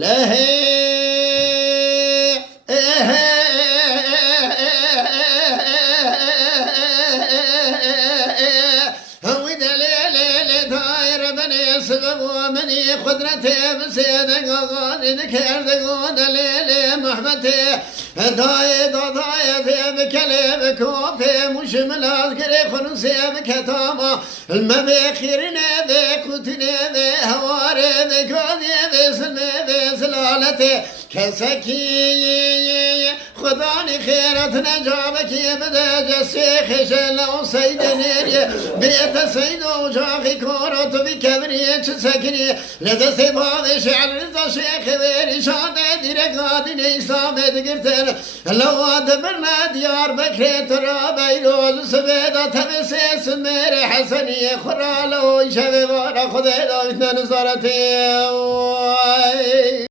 لا سبب ومني قدرتي بسيدك وغادك يردقون ليلي محبتي داي في بكلمك وفي مشمل أذكري خنوسي بكتاما المبخيرنا بكتني بهواري بكوذي بسلمي بسلالتي كسكي خداني خيرت نجابك يبدا جسي خشل وسيدني بيت سيد وجاخي كورت بكبري سكني لدى سباب شعر رضا شيخ ويري شاده درقات نيسام دقرتن لو ادبرنا ديار بكري ترى بيروز سبيدا تمسي سمير حسني خرالو شبه وانا خذي دو نظرتي